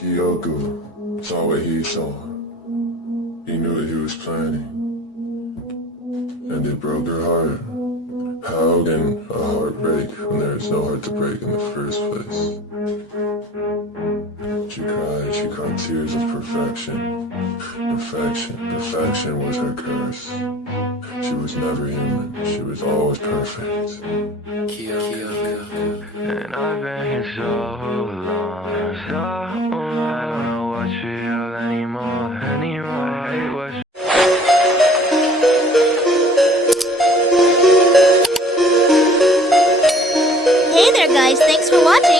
Kyoko saw what he saw. He knew what he was planning. And it broke her heart. How can a heart break when there is no heart to break in the first place? She cried tears of perfection. Perfection was her curse. She was never human, she was always perfect. And I've been here so long, I don't know what you feel anymore. I hate what Hey there guys, thanks for watching.